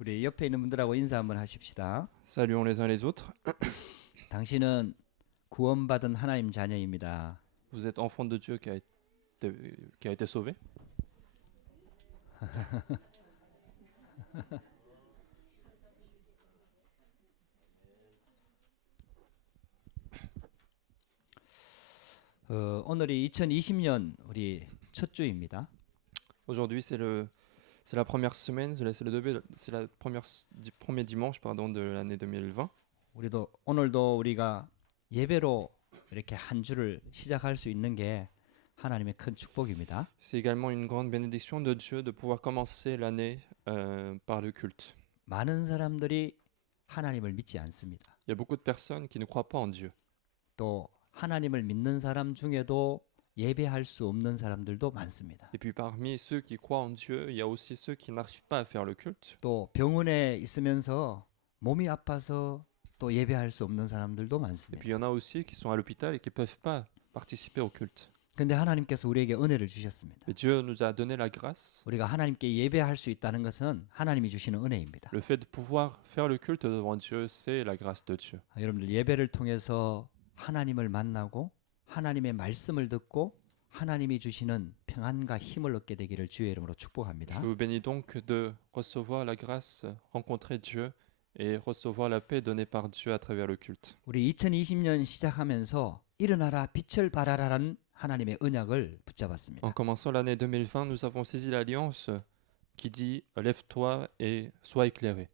우리 옆에 있는 분들하고 인사 한번 하십시다. Saluons les uns les autres. 당신은 구원받은 하나님 자녀입니다. Vous êtes enfant de Dieu qui a été sauvé. 오늘이 2020년 우리 첫 주입니다. Aujourd'hui, c'est la première semaine, c'est la premier dimanche de l'année 2020. 오늘도 우리가 예배로 이렇게 한 주를 시작할 수 있는 게 하나님의 큰 축복입니다. C'est également une grande bénédiction de Dieu de pouvoir commencer l'année par le culte. 많은 사람들이 하나님을 믿지 않습니다. Il y a beaucoup de personnes qui ne croient pas en Dieu. 또 하나님을 믿는 사람 중에도 예배할 수 없는 사람들도 많습니다. Et puis parmi ceux qui croient en Dieu, il y a aussi ceux qui n'arrivent pas à faire le culte. 또 병원에 있으면서 몸이 아파서 또 예배할 수 없는 사람들도 Et 많습니다. puis il y en a aussi qui sont à l'hôpital et qui ne peuvent pas participer au culte. 근데 하나님께서 우리에게 은혜를 주셨습니다. Et Dieu nous a donné la grâce. 우리가 하나님께 예배할 수 있다는 것은 하나님이 주시는 은혜입니다. Le fait de pouvoir faire le culte devant Dieu, c'est la grâce de Dieu. 여러분들 예배를 통해서 하나님을 만나고 하나님의 말씀을 듣고 하나님이 주시는 평안과 힘을 얻게 되기를 주의 이름으로 축복합니다. Je vous bénis donc de recevoir la grâce, rencontrer Dieu et recevoir la paix donnée par Dieu à travers le culte. 우리 2020년 시작하면서 일어나라 빛을 발하라는 하나님의 언약을 붙잡았습니다. En commençant l'année 2020, nous avons saisi l'alliance qui dit lève-toi et sois éclairé.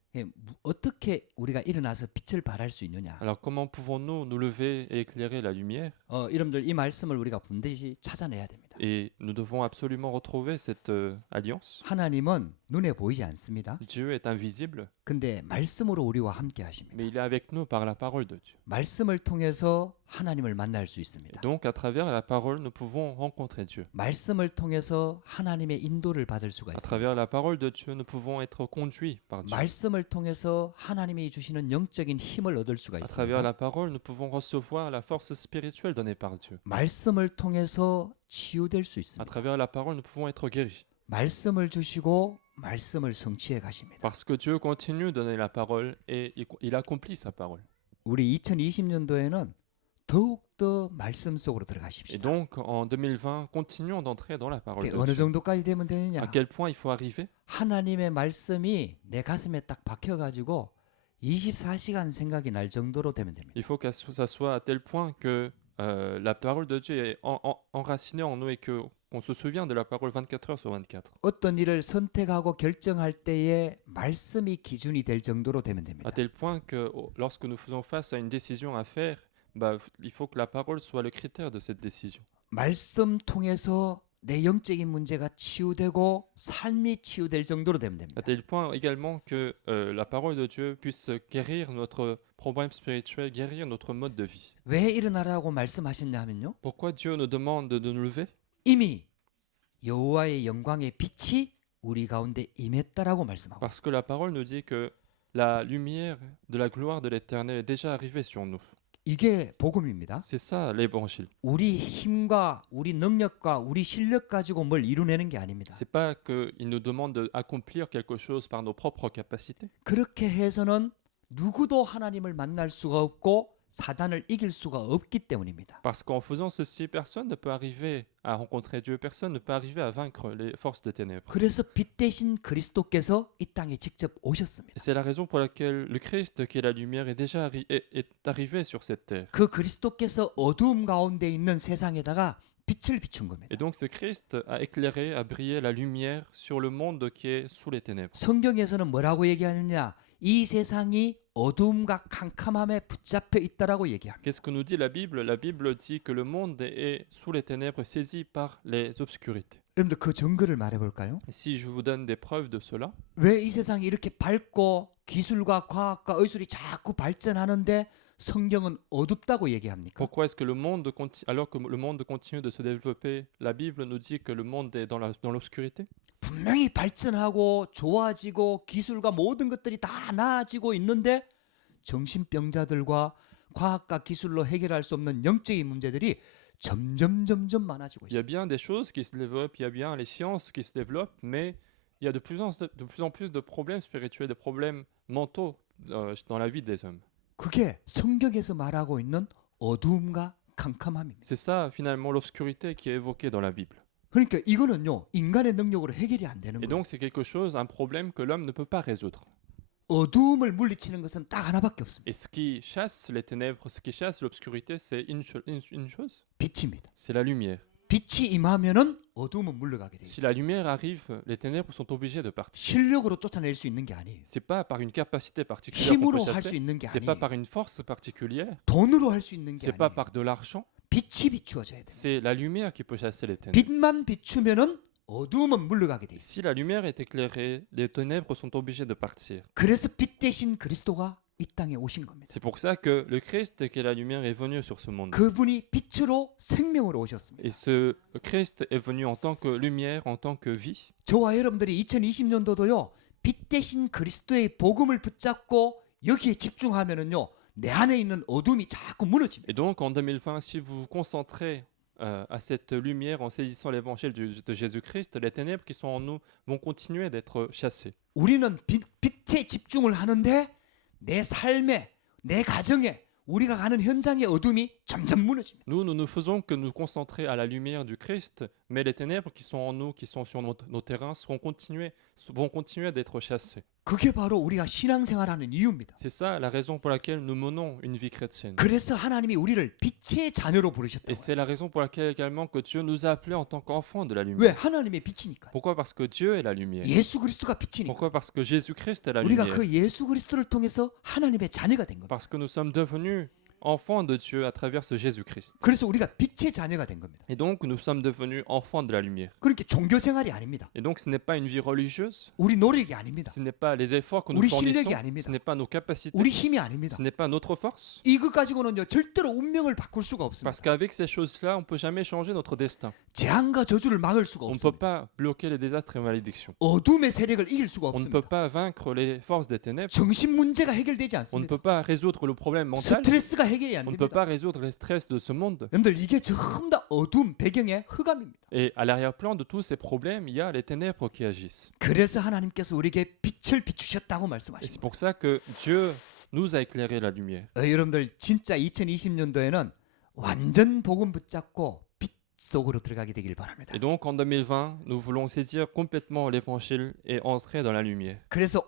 어떻게 우리가 일어나서 빛을 발할 수 있느냐? Alors comment pouvons-nous nous lever et éclairer la lumière? 여러분들 이 말씀을 우리가 반드시 찾아내야 됩니다. Et nous devons absolument retrouver cette alliance. 하나님은 눈에 보이지 않습니다. Dieu est invisible, 근데 말씀으로 우리와 함께 하십니다. mais il est avec nous par la parole de Dieu. 말씀을 통해서 하나님을 만날 수 Et 있습니다. donc à travers la parole, nous pouvons rencontrer Dieu. 말씀을 통해서 하나님의 인도를 받을 수가 À 있습니다. travers la parole de Dieu, nous pouvons être conduits par Dieu. 말씀을 통해서 하나님이 주시는 영적인 힘을 얻을 수가 À travers 있습니다. la parole, nous pouvons recevoir la force spirituelle donnée par Dieu. 말씀을 통해서 치유될 수 À 있습니다. travers la parole, nous pouvons être guéris. 말씀을 주시고 말씀을 성취해 가십니다. Parce que Dieu continue de donner la parole et il accomplit sa parole. 우리 2020년도에는 더욱더 말씀 속으로 Et 들어가십시다. donc en 2020, continuons d'entrer dans la parole de 어느 Dieu. 정도까지 되면 되느냐? À quel point il faut arriver? 하나님의 말씀이 내 가슴에 딱 박혀가지고 24시간 생각이 날 정도로 되면 됩니다. Il faut que ça soit à tel point que la parole de Dieu est enracinée en nous et qu'on se souvient de la parole 24 heures sur 24. 어떤 일을 선택하고 결정할 때에 말씀이 기준이 될 정도로 되면 됩니다. À tel point que lorsque nous faisons face à une décision à faire, il faut que la parole soit le critère de cette décision. 말씀 통해서 내 영적인 문제가 치유되고 삶이 치유될 정도로 되면 À 됩니다. tel point également que la parole de Dieu puisse guérir notre problème spirituel, guérir notre mode de vie. 왜 일어나라고 말씀하셨냐 하면요. Pourquoi Dieu nous demande de nous lever? 이미 여호와의 영광의 빛이 우리 가운데 임했다라고 말씀하고 Parce que la parole nous dit que la lumière de la gloire de l'Éternel est déjà arrivée sur nous. 이게 복음입니다. C'est ça l'évangile. 우리 힘과 우리 능력과 우리 실력 가지고 뭘 이루내는 게 아닙니다. C'est pas qu'il nous demande d'accomplir quelque chose par nos propres capacités. 그렇게 해서는 누구도 하나님을 만날 수가 없고 사단을 이길 수가 없기 때문입니다. Parce qu'en faisant ceci, personne ne peut arriver à rencontrer Dieu, personne ne peut arriver à vaincre les forces de ténèbres. 그래서 빛 대신 그리스도께서 이 땅에 직접 Et 오셨습니다. c'est la raison pour laquelle le Christ, qui est la lumière, est déjà est arrivé sur cette terre. 그 그리스도께서 어두움 가운데 있는 세상에다가 빛을 비춘 겁니다. Et donc ce Christ a éclairé, a brillé la lumière sur le monde qui est sous les ténèbres. 성경에서는 뭐라고 얘기하느냐? 이 세상이 어두움과 캄캄함에 붙잡혀 있다라고 얘기합니다. Qu'est-ce que nous dit la Bible? La Bible dit que le monde est sous les ténèbres, saisi par les obscurités. 여러분들 그 증거를 말해 볼까요? Si je vous donne des preuves de cela, 왜 이 세상이 이렇게 밝고 기술과 과학과 의술이 자꾸 발전하는데 성경은 어둡다고 얘기합니까? pourquoi est-ce que alors que le monde continue de se développer, la Bible nous dit que le monde est dans l'obscurité? 분명히 발전하고 좋아지고 기술과 모든 것들이 다 나아지고 있는데 정신병자들과 과학과 기술로 해결할 수 없는 영적인 문제들이 점점 많아지고 Il y a 있습니다. bien des choses qui se développent, il y a bien les sciences qui se développent, mais il y a de plus en plus de problèmes spirituels, de problèmes mentaux dans la vie des hommes. 그게 성경에서 말하고 있는 어두움과 캄캄함입니다. C'est ça, finalement, l'obscurité qui est évoquée dans la Bible. 그러니까 이거는요, 인간의 능력으로 해결이 안 되는 Et 거예요. donc, c'est quelque chose, un problème que l'homme ne peut pas résoudre. 어두움을 물리치는 것은 딱 하나밖에 없습니다. Et ce qui chasse les ténèbres, ce qui chasse l'obscurité, c'est une chose, 빛입니다. c'est la lumière. 빛이 임하면은 어두움은 물러가게 돼 Si 있어요. la lumière arrive, les ténèbres sont obligées de partir. 실력으로 쫓아낼 수 있는 게 아니에요. C'est pas par une capacité particulière qu'on 힘으로 peut 할 수 chasser, 있는 게 c'est pas 아니에요. par une force particulière, 돈으로 할 수 있는 게 c'est pas 아니에요. par de l'argent, 빛이 비추어져야 돼요. c'est la lumière qui peut chasser les ténèbres. 빛만 비추면은 어두움은 물러가게 돼 있어요. Si la lumière est éclairée, les ténèbres sont obligées de partir. 그래서 빛 대신 그리스도가 이 땅에 오신 겁니다. C'est pour ça que le Christ, qui est la lumière, est venu sur ce monde. 그분이 빛으로 생명으로 오셨습니다. Et ce Christ est venu en tant que lumière, en tant que vie. 저와 여러분들이 2020년도도요. 빛 대신 그리스도의 복음을 붙잡고 여기에 집중하면은요. 내 안에 있는 어둠이 자꾸 무너집니다. Et donc en 2020, si vous vous concentrez à cette lumière en saisissant l'évangile de Jésus-Christ, les ténèbres qui sont en nous vont continuer d'être chassées. 우리는 빛에 집중을 하는데 내 삶에, 내 가정에, 우리가 가는 현장의 어둠이 점점 무너집니다. Nous ne faisons que nous concentrer à la lumière du Christ, mais les ténèbres qui sont en nous, qui sont sur nos terrains, vont continuer d'être chassées. 그게 바로 우리가 신앙생활하는 이유입니다. C'est ça la raison pour laquelle nous menons une vie chrétienne. 그래서 하나님이 우리를 빛의 자녀로 Et 부르셨다고. c'est la raison pour laquelle également que Dieu nous a appelés en tant qu'enfants de la 왜? lumière. 하나님의 빛이니까. Pourquoi? Parce que Dieu est la lumière. 예수 그리스도가 빛이니까. Pourquoi? Parce que Jésus-Christ est la 우리가 lumière. 그 예수 그리스도를 통해서 하나님의 자녀가 된 겁니다. Parce que nous sommes devenus enfants de Dieu à travers ce Jésus-Christ. 그래서 우리가 빛의 자녀가 된 겁니다. Et donc nous sommes devenus enfants de la lumière. 그렇게 종교 생활이 아닙니다. Et donc ce n'est pas une vie religieuse, 우리 노력이 아닙니다. ce n'est pas les efforts que nous 우리 fournissons, 실력이 아닙니다. ce n'est pas nos capacités, 우리 힘이 아닙니다. ce n'est pas notre force. 이것 가지고는요 절대로 운명을 바꿀 수가 없습니다. Parce qu'avec ces choses-là, on ne peut jamais changer notre destin. 재앙과 저주를 막을 수가 On ne peut 없습니다. pas bloquer les désastres et malédictions. 어둠의 세력을 이길 수가 On ne peut 없습니다. pas vaincre les forces des ténèbres. 정신 문제가 해결되지 On ne 않습니다. peut pas résoudre le problème mental. 스트레스가 해결이 안 On ne peut 됩니다. pas résoudre les stress de ce monde. 여러분들 이게 전부 다 어둠 배경의 흑암입니다. Et à l'arrière-plan de tous ces problèmes, il y a les ténèbres qui agissent. 그래서 하나님께서 우리에게 빛을 비추셨다고 Et 말씀하십니다. c'est pour ça que Dieu nous a éclairé la lumière. 여러분들 진짜 2020년도에는 완전 복음 붙잡고 빛 속으로 들어가게 되길 바랍니다. Et donc en 2020, nous voulons saisir complètement l'évangile et entrer dans la lumière. 그래서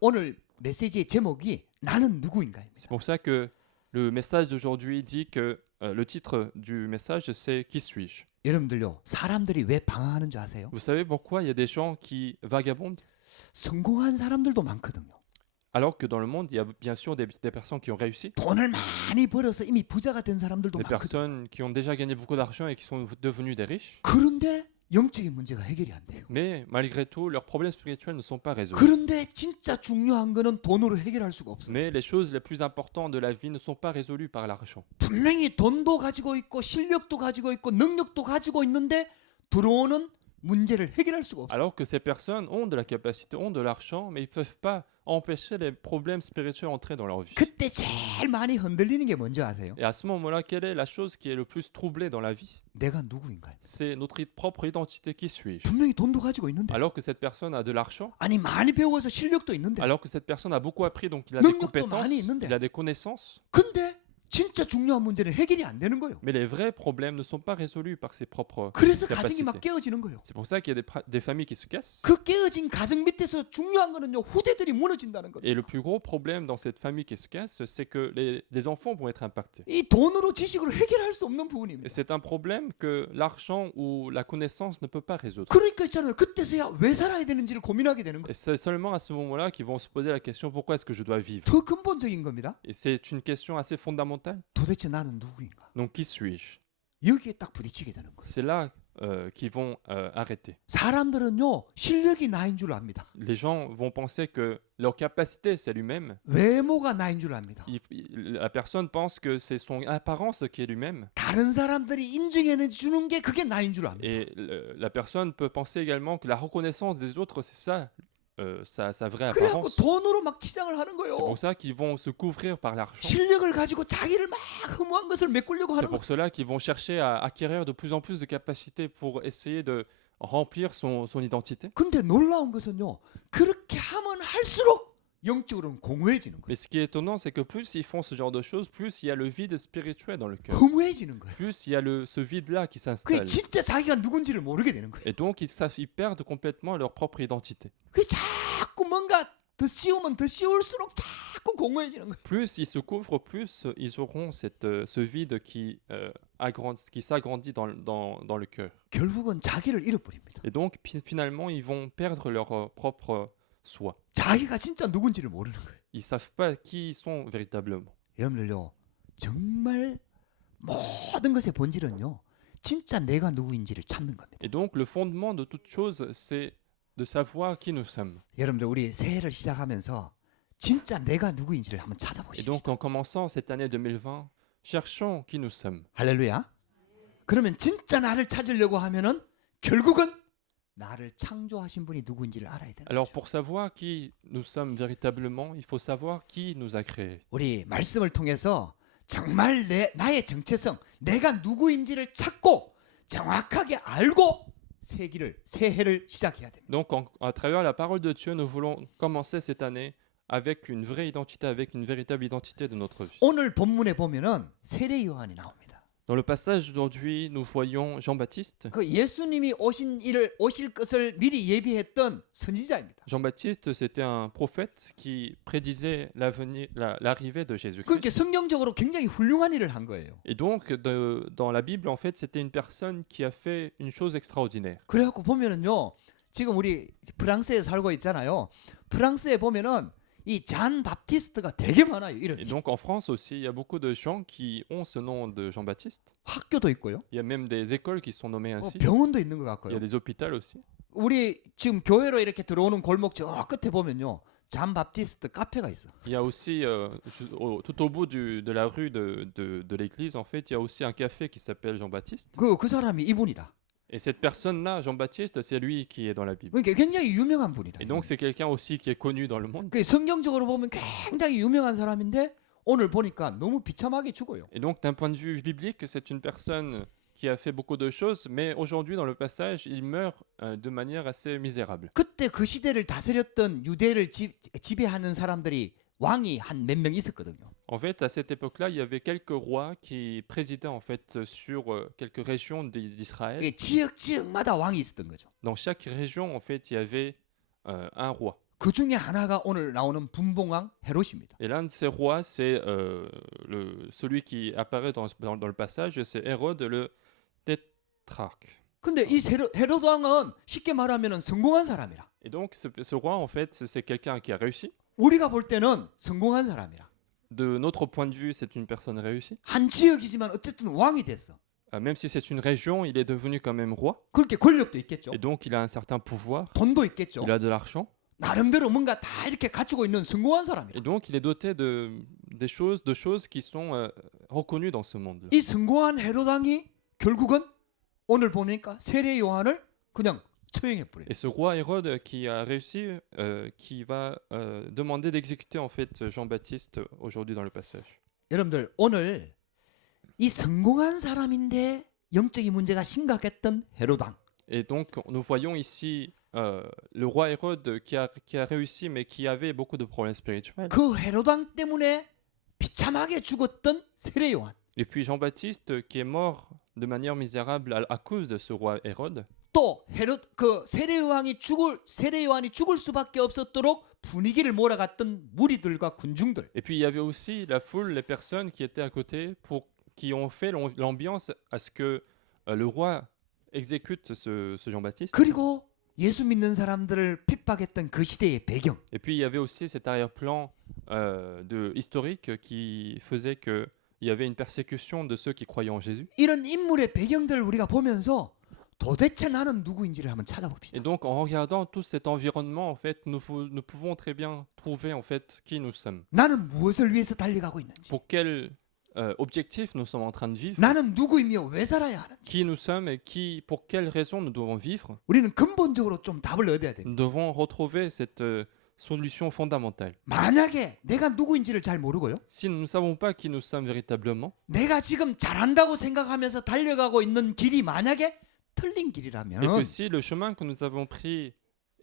오늘 메시지의 제목이 나는 누구인가입니다. C'est pour ça que le message d'aujourd'hui dit que le titre du message c'est Qui suis-je? 여러분들요 사람들이 왜 방황하는 줄 아세요? Vous savez pourquoi il y a des gens qui vagabondent 성공한 사람들도 많거든요. alors que dans le monde, il y a bien sûr des personnes qui ont réussi, 돈을 많이 벌어서 이미 부자가 된 사람들도 des 많거든요. personnes qui ont déjà gagné beaucoup d'argent et qui sont devenues des riches. 그런데 영적인 문제가 해결이 안 돼요. Mais malgré tout, leurs problèmes spirituels ne sont pas résolus. 그런데 진짜 중요한 거는 돈으로 해결할 수가 없어요. Mais les choses les plus importantes de la vie ne sont pas résolues par l'argent. 분명히 돈도 가지고 있고 실력도 가지고 있고 능력도 가지고 있는데 들어오는 문제를 해결할 수가 없어요. Alors que ces personnes ont de la capacité, ont de l'argent, mais ils ne peuvent pas empêcher les problèmes spirituels d'entrer dans leur vie. 그때 제일 많이 흔들리는 게 뭔지 아세요? Et à ce moment-là, quelle est la chose qui est le plus troublée dans la vie? 내가 누구인가요? C'est notre propre identité. Qui suis-je? 분명히 돈도 가지고 있는데 Alors que cette personne a de l'argent, 아니 많이 배워서 실력도 있는데 alors que cette personne a beaucoup appris, donc il a des 능력도 compétences, 많이 있는데. il a des connaissances, 근데 진짜 중요한 문제는 해결이 안 되는 거예요. mais les vrais problèmes ne sont pas résolus par ses propres 그래서 가정이 막 capacités. 깨어지는 거예요. C'est pour ça qu'il y a des familles qui se cassent. 그 깨어진 가정 밑에서 중요한 거는요 후대들이 무너진다는 거예요. Et le plus gros problème dans cette famille qui se casse, c'est que les enfants vont être impactés. 이 돈으로 지식으로 해결할 수 없는 Et 부분입니다. c'est un problème que l'argent ou la connaissance ne peut pas résoudre. 그러니까 있잖아요. 그때서야 왜 살아야 되는지를 고민하게 되는 Et 거예요. c'est seulement à ce moment-là qu'ils vont se poser la question pourquoi est-ce que je dois vivre? 더 근본적인 겁니다. Et c'est une question assez fondamentale. 도대체 나는 누구인가? Donc qui suis-je? 여기에 딱 부딪히게 되는 거예요. C'est là qu'ils vont arrêter. 사람들은요 실력이 나인 줄 압니다. Les gens vont penser que leur capacité c'est lui-même. 외모가 나인 줄 압니다. La personne pense que c'est son apparence qui est lui-même. 다른 사람들이 인정해 주는 게 그게 나인 줄 압니다. Et la personne peut penser également que la reconnaissance des autres c'est ça. Sa vraie 그래갖고 apparence. 돈으로 막 치장을 하는 C'est 거예요. pour ça qu'ils vont se couvrir par l'argent. 실력을 가지고 자기를 막 허무한 것을 메꾸려고 C'est 하는 pour 거예요. cela qu'ils vont chercher à acquérir de plus en plus de capacités pour essayer de remplir son identité. 근데 놀라운 것은요. 그렇게 하면 할수록 영적으로는 공허해지는 거예요. Mais ce qui est étonnant, c'est que plus ils font ce genre de choses, plus il y a le vide spirituel dans le cœur. 허무해지는 거예요. Plus il y a ce vide-là qui 그게 s'installe. 진짜 자기가 누군지를 모르게 되는 거예요. Et donc, ils perdent complètement leur propre identité. 그게 자꾸 뭔가 더 씌우면 더 씌울수록 자꾸 공허해지는 거예요. Plus ils se couvrent, plus ils auront ce vide qui s'agrandit dans le cœur. 결국은 자기를 잃어버립니다. Et donc, finalement, ils vont perdre leur propre soi. 자기가 진짜 누군지를 모르는 거예요. Ils savent pas qui ils sont véritablement. 여러분들요. 정말 모든 것의 본질은요. 진짜 내가 누구인지를 찾는 겁니다. Et donc, le fondement de toute chose, c'est de savoir qui nous sommes. 여러분들 우리 새해를 시작하면서 진짜 내가 누구인지를 한번 Et 찾아보십시오. donc, en commençant cette année 2020, cherchons qui nous sommes. 할렐루야. 그러면 진짜 나를 찾으려고 하면은 결국은 나를 창조하신 분이 누구인지를 알아야 되는 Alors, 거죠. pour savoir qui nous sommes véritablement, il faut savoir qui nous a créés. 우리 말씀을 통해서 정말 나의 정체성, 내가 누구인지를 찾고 정확하게 알고 새해를 시작해야 됩니다. Donc, à travers la parole de Dieu, nous voulons commencer cette année avec une vraie identité, avec une véritable identité de notre vie. 오늘 본문에 보면은 세례 요한이 나옵니다. Dans le passage d'aujourd'hui, nous voyons Jean-Baptiste. 그 예수님이 오실 것을 미리 예비했던 선지자입니다. Jean-Baptiste, c'était un prophète qui prédisait l'arrivée de 그렇게 Jésus-Christ. 성경적으로 굉장히 훌륭한 일을 한 거예요. Et donc, dans la Bible, en fait, c'était une personne qui a fait une chose extraordinaire. 그래갖고 보면은요, 지금 우리 프랑스에 살고 있잖아요. 프랑스에 보면은 이 잔 바티스트가 되게 많아요. Et 이름이. donc, en France aussi, il y a beaucoup de gens qui ont ce nom de Jean-Baptiste. 학교도 있고요. Il y a même des écoles qui sont nommées ainsi. 병원도 있는 것 Il y a 같고요. des hôpitaux aussi. 우리 지금 교회로 이렇게 들어오는 골목 저 끝에 보면요, 잔 바티스트 카페가 있어. Il y a aussi, tout au bout de la rue de l'église, en fait, il y a aussi un café qui s'appelle Jean-Baptiste. 그 사람이 이분이다. Et cette personne-là, Jean-Baptiste, c'est lui qui est dans la Bible. 그러니까 굉장히 유명한 분이다. Et donc, c'est quelqu'un aussi qui est connu dans le monde. 그 성경적으로 보면 굉장히 유명한 사람인데 오늘 보니까 너무 비참하게 죽어요. Et donc, d'un point de vue biblique, c'est une personne qui a fait beaucoup de choses, mais aujourd'hui, dans le passage, il meurt de manière assez misérable. 그때 그 시대를 다스렸던 유대를 지배하는 사람들이 왕이 한 몇 명 있었거든요. En fait, à cette époque-là, il y avait quelques rois qui présidaient en fait sur quelques régions d'Israël. 그 지역마다 왕이 있었던 거죠. Dans chaque région, en fait, il y avait un roi. 그 중에 하나가 오늘 나오는 분봉왕 헤롯입니다. Et l'un de ces rois, c'est celui qui apparaît dans le passage, c'est Hérode le tétrarque. 근데 이 헤롯 왕은 쉽게 말하면 성공한 사람이라. Et donc, ce roi, en fait, c'est quelqu'un qui a réussi. 우리가 볼 때는 성공한 사람이라. De notre point de vue, c'est une personne réussie. 한 지역이지만 어쨌든 왕이 됐어. Même si c'est une région, il est devenu quand même roi. 그렇게 권력도 있겠죠. Et donc, il a un certain pouvoir. 돈도 있겠죠. Il a de l'argent. 나름대로 뭔가 다 이렇게 갖추고 있는 성공한 사람이라. Et donc, il est doté de choses qui sont reconnues dans ce monde. 이 성공한 헤롯 왕이 결국은 오늘 보니까 세례 요한을 그냥 처형해 버려요. Et ce roi Hérode qui a réussi, qui va demander d'exécuter en fait Jean-Baptiste aujourd'hui dans le passage. 여러분들 오늘 이 성공한 사람인데 영적인 문제가 심각했던 헤롯 왕. Et donc nous voyons ici le roi Hérode qui a réussi mais qui avait beaucoup de problèmes spirituels. 그 헤롯 왕 때문에 비참하게 죽었던 세례 요한. Et puis Jean-Baptiste qui est mort de manière misérable à cause de ce roi Hérode. 또 그 세례 요한이 죽을 수밖에 없었도록 분위기를 몰아갔던 무리들과 군중들. Et puis il y avait aussi la foule, les personnes qui étaient à côté qui ont fait l'ambiance à ce que le roi exécute ce Jean-Baptiste. 그리고 예수 믿는 사람들을 핍박했던 그 시대의 배경. Et puis il y avait aussi cet arrière-plan historique qui faisait qu'il y avait une persécution de ceux qui croyaient en Jésus. 이런 인물의 배경들을 우리가 보면서 도대체 나는 누구인지를 한번 Et 찾아봅시다. donc en regardant tout cet environnement, en fait, nous pouvons très bien trouver en fait qui nous sommes. 나는 무엇을 위해서 달려가고 있는지. Pour quel objectif nous sommes en train de vivre. 나는 누구이며 왜 살아야 하는지. Qui nous sommes et pour quelles raisons nous devons vivre. 우리는 근본적으로 좀 답을 얻어야 됩니다. Nous devons retrouver cette solution fondamentale. 만약에 내가 누구인지를 잘 모르고요. Si nous ne savons pas qui nous sommes véritablement, 내가 지금 잘한다고 생각하면서 달려가고 있는 길이 만약에 틀린 Et que 길이라면 si le chemin que nous avons pris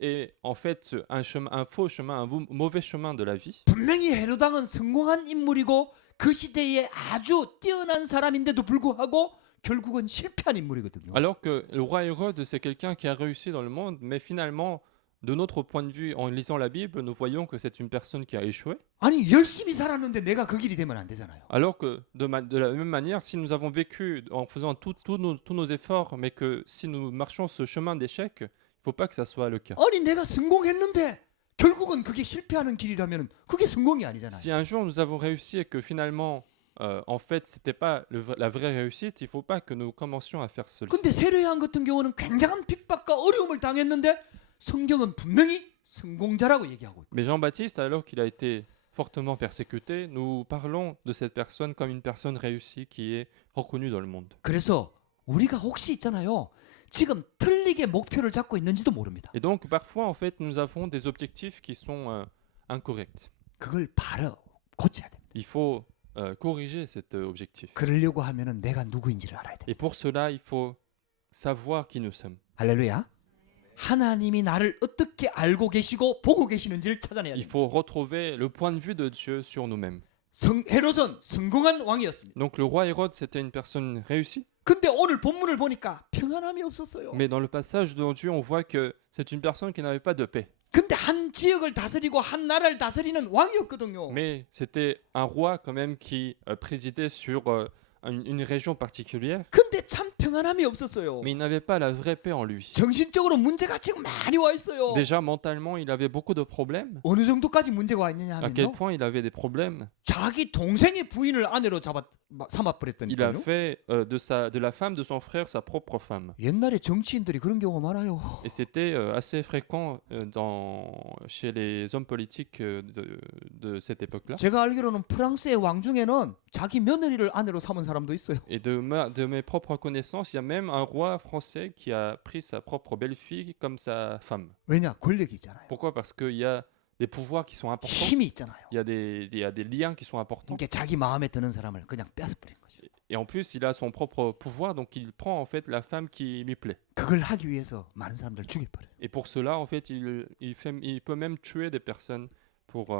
est en fait un faux chemin, mauvais chemin de la vie, 분명히 헤로당은 성공한 인물이고 그 시대에 아주 뛰어난 사람인데도 불구하고 결국은 실패한 인물이거든요. alors que le roi Hérode, c'est quelqu'un qui a réussi dans le monde, mais finalement, de notre point de vue, en lisant la Bible, nous voyons que c'est une personne qui a échoué. 아니 열심히 살았는데 내가 그 길이 되면 안 되잖아요. Alors que de la même manière, si nous avons vécu en faisant tous nos efforts, mais que si nous marchons ce chemin d'échec, il ne faut pas que ça soit le cas. 아니 내가 성공했는데 결국은 그게 실패하는 길이라면 그게 성공이 아니잖아요. Si un jour nous avons réussi et que finalement, en fait, c'était pas la vraie réussite, il ne faut pas que nous commencions à faire cela. 근데 세례요한 같은 경우는 굉장한 핍박과 어려움을 당했는데 성경은 분명히 성공자라고 얘기하고 있고 Mais Jean-Baptiste, alors qu'il a été fortement persécuté, nous parlons de cette personne comme une personne réussie qui est reconnue dans le monde. 그래서 우리가 혹시 있잖아요. 지금 틀리게 목표를 잡고 있는지도 모릅니다. Et donc, parfois, en fait, nous avons des objectifs qui sont incorrects. 그걸 바로 고쳐야 됩니다. Il faut corriger cet objectif. 그러려고 하면은 내가 누구인지를 알아야 돼. Et pour cela, il faut savoir qui nous sommes. 할렐루야. 하나님이 나를 어떻게 알고 계시고 보고 계시는지를 찾아내야 Il 돼. faut retrouver le point de vue de Dieu sur nous-mêmes. 헤롯은 성공한 왕이었습니다. Donc, le roi Hérode, c'était une personne réussie. 근데 오늘 본문을 보니까 평안함이 없었어요. Mais dans le passage de Dieu, on voit que c'est une personne qui n'avait pas de paix. 근데 한 지역을 다스리고 한 나라를 다스리는 왕이었거든요. Mais c'était un roi quand même qui présidait sur une région particulière. 근데 참 평안함이 없었어요. Mais il n'avait pas la vraie paix en lui. 정신적으로 문제가 지금 많이 와 있어요. Déjà, mentalement, il avait beaucoup de problèmes. 어느 정도까지 문제가 와 있느냐 À quel 하면요. point il avait des problèmes. 자기 동생의 부인을 아내로 Il a 삼아버렸다니까요. fait de la femme de son frère sa propre femme. 옛날에 정치인들이 그런 경우가 많아요. Et c'était assez fréquent chez les hommes politiques de cette époque-là. 제가 알기로는 프랑스의 왕 중에는 자기 며느리를 아내로 삼은 사람도 있어요. Et de mes propres connaissances, il y a même un roi français qui a pris sa propre belle-fille comme sa femme. 왜냐? 권력이 있잖아요. Pourquoi? Parce qu'il y a des pouvoirs qui sont importants. 힘이 있잖아요. Il y a des liens qui sont importants. 그러니까 자기 마음에 드는 사람을 그냥 뺏어버린 거죠. Et en plus, il a son propre pouvoir, donc il prend en fait la femme qui lui plaît. 그걸 하기 위해서 많은 사람들 죽여버려요. Et pour cela, en fait, il peut même tuer des personnes pour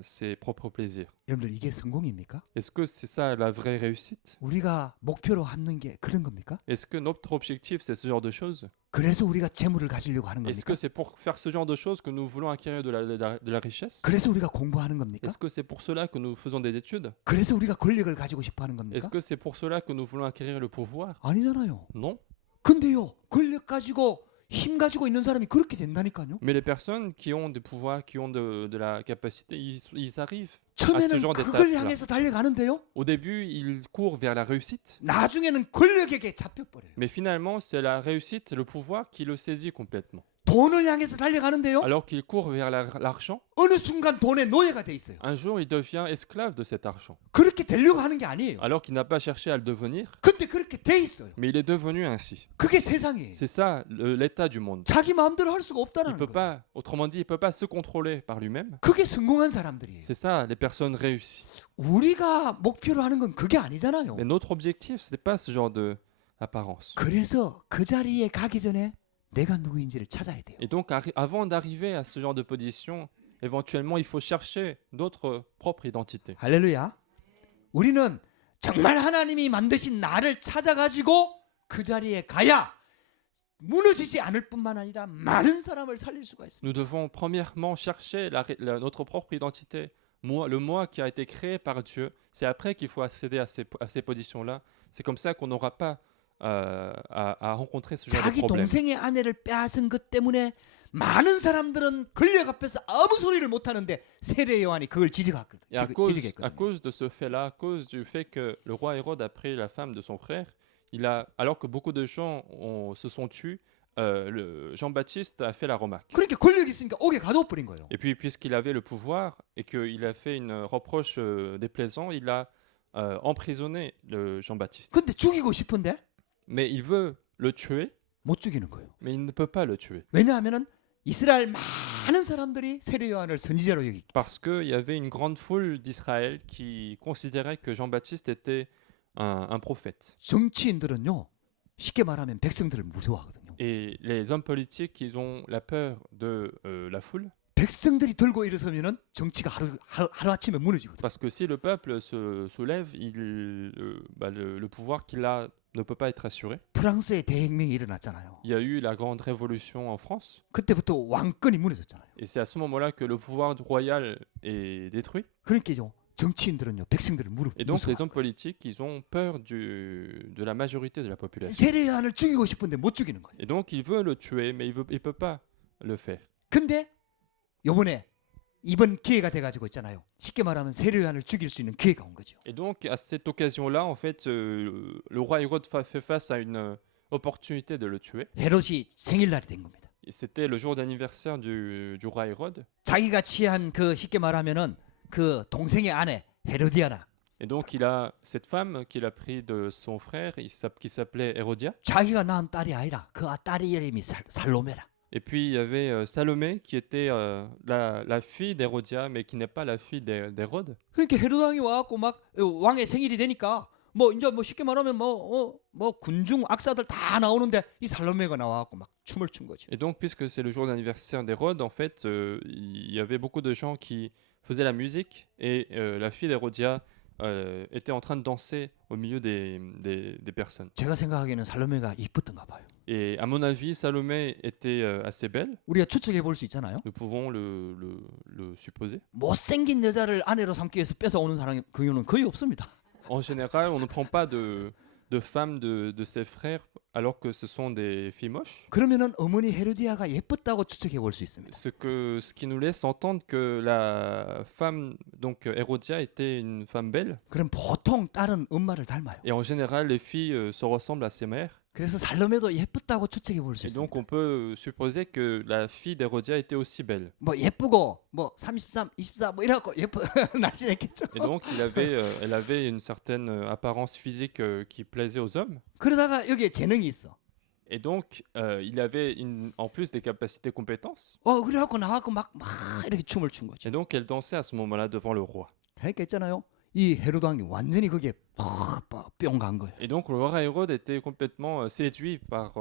ses propres plaisirs. 여러분들 이게 성공입니까? Est-ce que c'est ça la vraie réussite? 우리가 목표로 삼는 게 그런 겁니까? Est-ce que notre objectif, c'est ce genre de choses? 그래서 우리가 재물을 가지려고 하는 Est-ce 겁니까? que c'est pour faire ce genre de choses que nous voulons acquérir de la richesse? 그래서 우리가 공부하는 겁니까? Est-ce que c'est pour cela que nous faisons des études? 그래서 우리가 권력을 가지고 싶어 하는 Est-ce 겁니까? que c'est pour cela que nous voulons acquérir le pouvoir? 아니잖아요. Non. 근데요, 권력 가지고 힘 가지고 있는 사람이 그렇게 된다니까요. Mais les personnes qui ont des pouvoirs, qui ont de la capacité, ils arrivent. 처음에는 genre 그걸 d'étape-là. 향해서 달려가는데요. Au début, ils courent vers la réussite, 나중에는 권력에게 잡혀버려요. mais finalement, c'est la réussite, le pouvoir qui le saisit complètement. 돈을 향해서 달려가는데요. Alors qu'il court vers l'argent, 어느 순간 돈의 노예가 돼 있어요. un jour, il devient esclave de cet argent. 그렇게 되려고 하는 게 아니에요. Alors qu'il n'a pas cherché à le devenir, 근데 그렇게 돼 있어요. mais il est devenu ainsi. 그게 세상이에요. C'est ça l'état du monde. 자기 마음대로 할 수가 Il 없다는 peut 거예요. pas, autrement dit, il peut pas se contrôler par lui-même. 그게 성공한 사람들이에요. C'est ça, les personnes réussies. 우리가 목표로 하는 건 그게 아니잖아요. Mais notre objectif, c'est pas ce genre de apparence. 그래서 그 자리에 가기 전에 내가 누구인지를 찾아야 돼요. Et donc, avant d'arriver à ce genre de position, éventuellement, il faut chercher notre propre identité. 할렐루야. 우리는 정말 하나님이 만드신 나를 찾아가지고 그 자리에 가야 무너지지 않을 뿐만 아니라 많은 사람을 살릴 수가 있습니다. Nous devons premièrement chercher notre propre identité. Le moi qui a été créé par Dieu, c'est après qu'il faut accéder à ces positions-là. C'est comme ça qu'on n'aura pas à rencontrer ce genre de 자기 problème. 동생의 아내를 빼앗은 것 때문에 많은 사람들은 권력 앞에서 아무 소리를 못 하는데 세례 요한이 그걸 Et à 지적했거든요. cause de ce fait-là, à cause du fait que le roi Hérode a pris la femme de son frère, alors que beaucoup de gens se sont tus, Jean-Baptiste a fait la remarque. 그러니까 권력이 있으니까 옥에 가둬버린 거예요. Et puis, puisqu'il avait le pouvoir et qu'il a fait une reproche déplaisant, il a emprisonné Jean-Baptiste. 근데 죽이고 싶은데 Mais il veut le tuer, 못 죽이는 거예요. mais il ne peut pas le tuer. 왜냐하면은 이스라엘 많은 사람들이 세례 요한을 선지자로 여기기. Parce qu'il y avait une grande foule d'Israël qui considérait que Jean-Baptiste était un prophète. 정치인들은요 쉽게 말하면 백성들을 무서워하거든요. Et les hommes politiques, ils ont la peur de la foule, 백성들이 들고 일어서면은 정치가 하루아침에 무너지거든요. parce que si le peuple se soulève, le pouvoir qu'il a ne peut pas être assuré. 프랑스의 대혁명이 일어났잖아요. Il y a eu la grande révolution en France, 그때부터 왕권이 무너졌잖아요. et c'est à ce moment-là que le pouvoir royal est détruit. 그러니까요. 정치인들은요. 백성들을 Et donc les 무서워. hommes politiques, ils ont peur de la majorité de la population. 세례요한을 죽이고 싶은데 못 죽이는 거예요. Et donc il veut le tuer, mais il peut pas le faire. 근데 요번에 이번 기회가 돼가지고 있잖아요. 쉽게 말하면 세례요한을 죽일 수 있는 기회가 온 거죠. Et donc à cette occasion-là, en fait, le roi Hérode fait face à une opportunité de le tuer. 헤롯이 생일날이 된 겁니다. Et c'était le jour d'anniversaire du roi Hérode. 자기가 취한 그 쉽게 말하면은 그 동생의 아내 헤로디아나. Et donc il a cette femme qu'il a pris de son frère, qui s'appelait Hérodia. 자기가 낳은 딸이 아니라 그 딸의 이름이 살로메라. Et puis il y avait Salomé qui était la fille d'Hérodia, mais qui n'est pas la fille d'Hérode. 그러니까 헤롯 왕이 와갖고 막 왕의 생일이 되니까 뭐 이제 뭐 쉽게 말하면 뭐 군중 악사들 다 나오는데 이 살로메가 나와갖고 막 춤을 춘 거지. Et donc puisque c'est le jour d'anniversaire d'Hérode, en fait, il y avait beaucoup de gens qui faisaient la musique et la fille d'Hérodia était en train de danser au milieu des personnes. 제가 생각하기에는 살로메가 이뻤던가 봐요. Et à mon avis, Salomé était assez belle, 우리가 추측해 볼 수 있잖아요. nous pouvons le supposer. 못생긴 여자를 아내로 삼기 위해서 뺏어오는 사람 그유는 거의 없습니다. En général, on ne prend pas de femmes de ses frères alors que ce sont des filles moches. 그러면은 어머니 헤로디아가 예뻤다고 추측해 볼 수 있습니다. Ce qui nous laisse entendre que la femme, donc Hérodia, était une femme belle. 그럼 보통 딸은 엄마를 닮아요. Et en général, les filles se ressemblent à ses mères. 그래서 살로메도 예뻤다고 추측해 볼 수 Et donc, 있습니다. on peut supposer que la fille d'Hérodia était aussi belle. 뭐 예쁘고 뭐 33, 24 뭐 이래갖고 예뻐 날씬했겠죠. Et donc, elle avait une certaine apparence physique qui plaisait aux hommes. 그러다가 여기에 재능이 있어. Et donc, il avait en plus des capacités compétences. 그래갖고 나와갖고 막 이렇게 춤을 춘 거지. Et donc, elle dansait à ce moment-là devant le roi. 그러니까 있잖아요. 이 헤로드 왕이 완전히 거기에 뿅 간 거예요. Et donc, le roi Hérode était complètement séduit par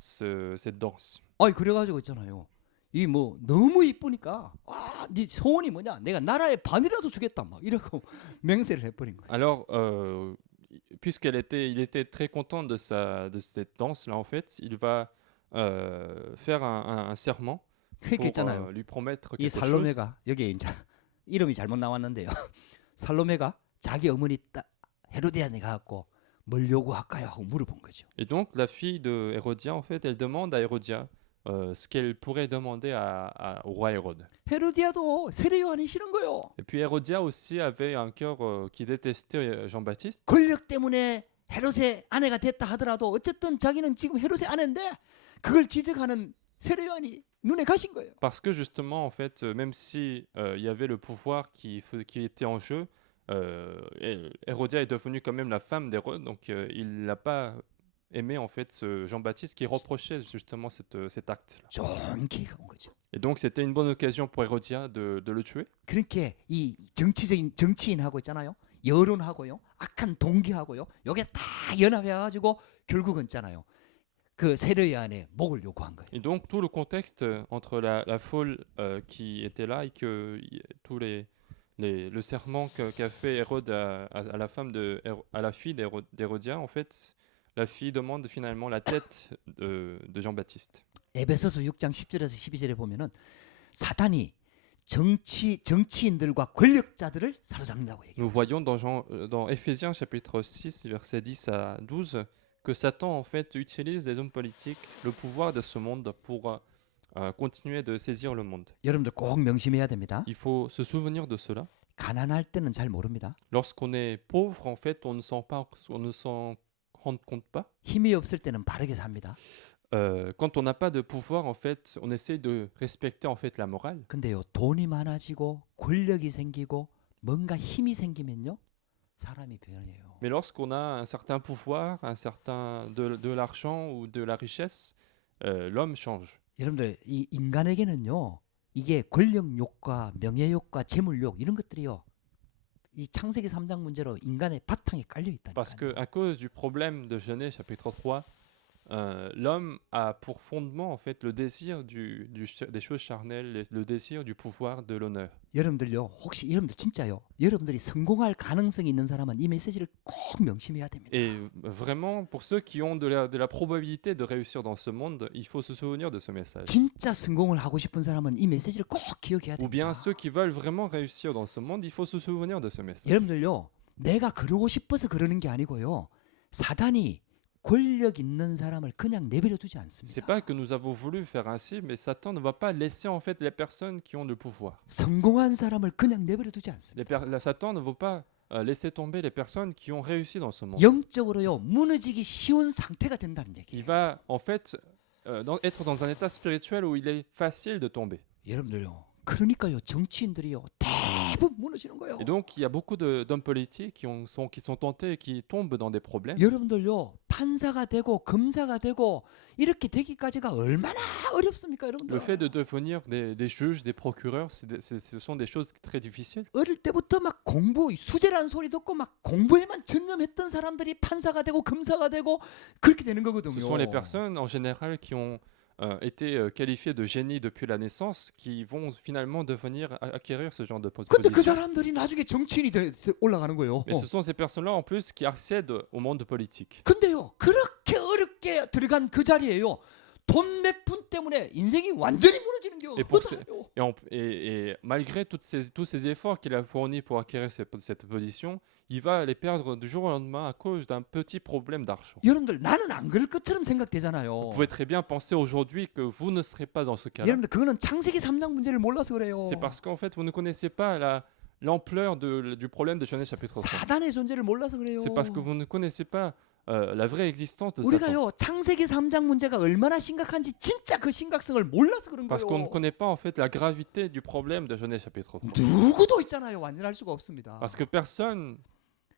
cette danse. 그래가지고 있잖아요. 이 뭐 너무 이쁘니까 네 소원이 뭐냐? 내가 나라의 반이라도 주겠다 막 이러고 맹세를 해버린 거예요. Alors, il était très content de cette danse-là, en fait, il va faire un serment 그러니까 pour 있잖아요. lui promettre 이 quelque chose. 살로메가 여기에 이제 이름이 잘못 나왔는데요. 살로메가 자기 어머니 헤로디아네 가갖고 뭘 요구할까요? 하고 물어본 거죠. Et donc, la fille de Hérodia, en fait, elle demande à Hérodia ce qu'elle pourrait demander au roi Hérode. 헤로디아도 세례요한이 싫은 거요. Et puis, Hérodia aussi avait un cœur qui détestait Jean-Baptiste. 권력 때문에 헤롯의 아내가 됐다 하더라도 어쨌든 자기는 지금 헤롯의 아내인데 그걸 지적하는 세례요한이 눈에 가신 거예요. Parce que justement, en fait, même si il y avait le pouvoir qui était en jeu, Hérodia est devenue quand même la femme d'Hérode, donc il n'a pas aimé en fait ce Jean-Baptiste qui reprochait justement cet acte-là. 좋은 기회가 온 거죠. Et donc c'était une bonne occasion pour Hérodia de le tuer. 그렇게 이 정치인하고 있잖아요. 여론하고요. 악한 동기하고요. 요게 다 연합해가지고 결국은 있잖아요. 그 세례요한의 목을 요구한 거예요. Et donc tout le contexte entre la foule qui était là et que le serment qu'a fait Hérode à la femme à la fille d'Hérodia, en fait, la fille demande finalement la tête de Jean-Baptiste. 에베소서 6장 10절에서 12절에 보면은 사탄이 정치인들과 권력자들을 사로잡는다고 얘기해요. Nous voyons dans Éphésiens chapitre 6 versets 10 à 12 que Satan en fait utilise les hommes politiques, le pouvoir de ce monde pour continuer de saisir le monde. 여러분들 꼭 명심해야 됩니다. Il faut se souvenir de cela. 가난할 때는 잘 모릅니다. Lorsqu'on est pauvre, en fait, on ne s'en rend compte pas. 힘이 없을 때는 바르게 삽니다. Quand on n'a pas de pouvoir, en fait, on essaie de respecter en fait la morale. 근데요, 돈이 많아지고 권력이 생기고 뭔가 힘이 생기면요, 사람이 변해요. Mais lorsqu'on a un certain pouvoir, de l'argent ou de la richesse, l'homme change. 여러분들 이 인간에게는요, 이게 권력욕과 명예욕과 재물욕 이런 것들이요, 이 창세기 3장 문제로 인간의 바탕에 깔려 Parce que 있다니까요. à cause du problème de Genèse chapitre 3, l'homme a pour fondement en fait le désir des choses charnelles, le désir du pouvoir, de l'honneur. 여러분들요, 혹시 여러분들 진짜요, 여러분들이 성공할 가능성이 있는 사람은 이 메시지를 꼭 명심해야 됩니다. Et vraiment, pour ceux qui ont de la probabilité de réussir dans ce monde, il faut se souvenir de ce message. 진짜 성공을 하고 싶은 사람은 이 메시지를 꼭 기억해야 Ou bien 됩니다. ceux qui veulent vraiment réussir dans ce monde, il faut se souvenir de ce message. 여러분들요, 내가 그러고 싶어서 그러는 게 아니고요, 사단이 권력 있는 사람을 그냥 내버려 두지 C'est 않습니다. pas que nous avons voulu faire ainsi, mais Satan ne va pas laisser en fait les personnes qui ont le pouvoir. 성공한 사람을 그냥 내버려 두지 않습니다. Satan ne va pas laisser tomber les personnes qui ont réussi dans ce monde. 영적으로요, 무너지기 쉬운 상태가 된다는 Il 얘기예요. va en fait être dans un état spirituel où il est facile de tomber. 여러분들요, 그러니까요, 정치인들이요, 대부분 무너지는 거예요. Et donc il y a beaucoup d'hommes politiques qui sont tentés et qui tombent dans des problèmes. 여러분들요, 판사가 되고 검사가 되고 이렇게 되기까지가 얼마나 어렵습니까, Le 여러분들? fait de devenir des juges, des procureurs, ce sont des choses très difficiles. 어릴 때부터 막 수재라는 소리 듣고 막 공부에만 전념했던 사람들이 판사가 되고 검사가 되고 그렇게 되는 Ce 거거든요. sont les personnes en général qui ont été qualifiées de génie depuis la naissance qui vont finalement acquérir ce genre de 근데 그 position. 사람들이 나중에 정치인이 올라가는 거예요. Mais ce sont ces personnes-là en plus qui accèdent au monde politique. 근데요, 그렇게 어렵게 들어간 그 자리에요, 돈 몇 푼 때문에 인생이 완전히 무너지는 게 Et pour 허다해요. Et malgré tous ces efforts qu'il a fournis pour acquérir cette position, il va les perdre du jour au lendemain à cause d'un petit problème d'argent. 여러분들, 나는 안 그럴 것처럼 Vous 생각되잖아요. pouvez très bien penser aujourd'hui que vous ne serez pas dans ce cas-là. 여러분들, 그거는 창세기 3장 문제를 몰라서 그래요. C'est parce qu'en fait, vous ne connaissez pas l'ampleur du problème de Genèse chapitre 3. 사단의 존재를 몰라서 그래요. C'est parce que vous ne connaissez pas la vraie existence de Satan. 우리가요, 창세기 3장 문제가 얼마나 심각한지 진짜 그 심각성을 몰라서 그런 Parce qu'on ne 거예요. connaît pas en fait la gravité du problème de Genèse chapitre 3. 누구도 있잖아요, 완전할 수가 없습니다. Parce que personne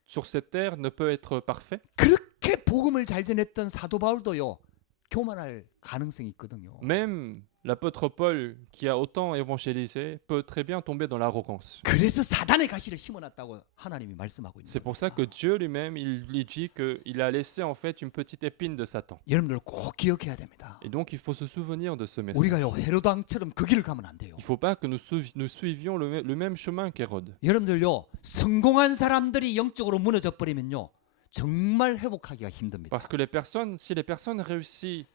sur cette terre ne peut être parfait. 그렇게 복음을 잘 전했던 사도 바울도요, 교만할 가능성이 있거든요. Même l'apôtre Paul, qui a autant évangélisé, peut très bien tomber dans l'arrogance. 그래서 사단의 가시를 심어놨다고 하나님이 말씀하고 있는 C'est pour 겁니다. ça que Dieu lui-même, il lui dit qu'il a laissé en fait une petite épine de Satan. 여러분들 꼭 기억해야 됩니다. Et donc il faut se souvenir de ce message. 우리가요, 헤로드 왕처럼 그 길을 가면 안 돼요. Il ne faut pas que nous suivions le même chemin qu'Hérode. 여러분들요, 성공한 사람들이 영적으로 무너져 버리면요, 정말 회복하기가 힘듭니다. Parce que si les personnes réussies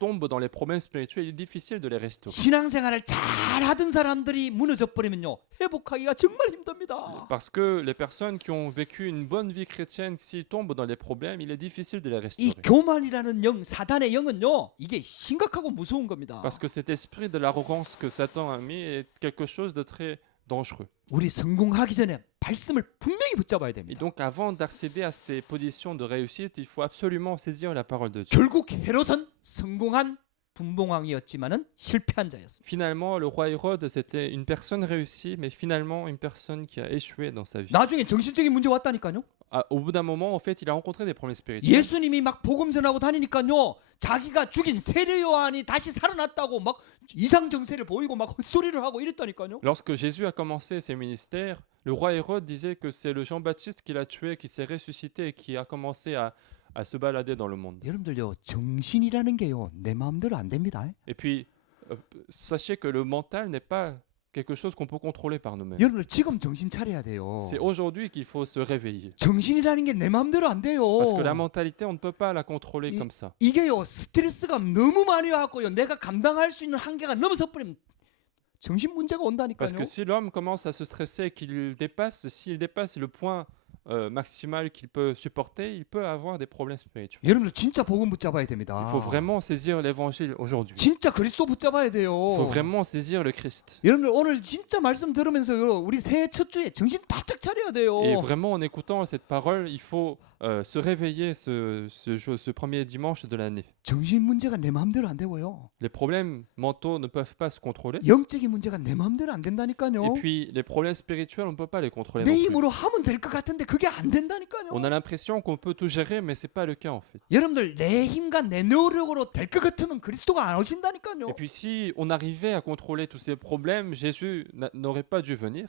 tombent dans les problèmes spirituels, il est difficile de les restaurer. 신앙생활을 잘하던 사람들이 무너져 버리면요, 회복하기가 정말 힘듭니다. Parce que les personnes qui ont vécu une bonne vie chrétienne, s'ils tombent dans les problèmes, il est difficile de les 이 restaurer. 교만이라는 영, 사단의 영은요, 이게 심각하고 무서운 겁니다. Parce que cet esprit de l'arrogance que Satan a mis est quelque chose de très dangereux. 우리 성공하기 전에 말씀을 분명히 붙잡아야 Et 됩니다. donc avant d'accéder à ces positions de réussite, il faut absolument saisir la parole de Dieu. 결국 헤롯은 성공한 분봉왕이었지만은 실패한 자였습니다. Finalement, le roi Hérode, c'était une personne réussie, mais finalement une personne qui a échoué dans sa vie. 나중에 정신적인 문제 왔다니까요. Au bout d'un moment, en fait, il a rencontré des problèmes spirituels. 예수님이 막 복음 전하고 다니니까요, 자기가 죽인 세례 요한이 다시 살아났다고 막 이상 정세를 보이고 막 헛소리를 하고 이랬다니까요. Lorsque Jésus a commencé ses ministères, le roi Hérode disait que c'est le Jean-Baptiste qui l'a tué, qui s'est ressuscité et qui a commencé à se balader dans le monde. 여러분들요, 정신이라는 게요, 내 마음대로 안 됩니다. Et puis, sachez que le mental n'est pas quelque chose qu'on peut contrôler par nous-mêmes. 여러분들 지금 정신 차려야 돼요. C'est aujourd'hui qu'il faut se réveiller. 정신이라는 게 내 마음대로 안 돼요. Parce que la mentalité, on ne peut pas la contrôler comme ça. 이게요, 스트레스가 너무 많이 와갖고요, 내가 감당할 수 있는 한계가 넘어서 버리면 정신 문제가 Parce 온다니까요. que si l'homme commence à se stresser et s'il dépasse le point maximal qu'il peut supporter, il peut avoir des problèmes spirituels. 여러분들 진짜 복음 붙잡아야 Il 됩니다. faut vraiment saisir l'évangile aujourd'hui. 진짜 그리스도 붙잡아야 돼요. Il faut vraiment saisir le Christ. 여러분들 오늘 진짜 말씀 들으면서요, 우리 새해 첫 주에 정신 바짝 차려야 돼요. Et vraiment, en écoutant cette parole, il faut se réveiller ce premier dimanche de l'année. 정신 문제가 내 마음대로 안 되고요. Les problèmes mentaux ne peuvent pas se contrôler. 영적인 문제가 내 마음대로 안 Et 된다니까요. puis, les problèmes spirituels, on ne peut pas les contrôler 내 non plus. 힘으로 하면 될 것 같은데 그게 안 된다니까요. On a l'impression qu'on peut tout gérer, mais c'est pas le cas en fait. 여러분들, 내 힘과 내 노력으로 될 것 같으면 그리스도가 안 오신다니까요. Et puis si on arrivait à contrôler tous ces problèmes, Jésus n'aurait pas dû venir.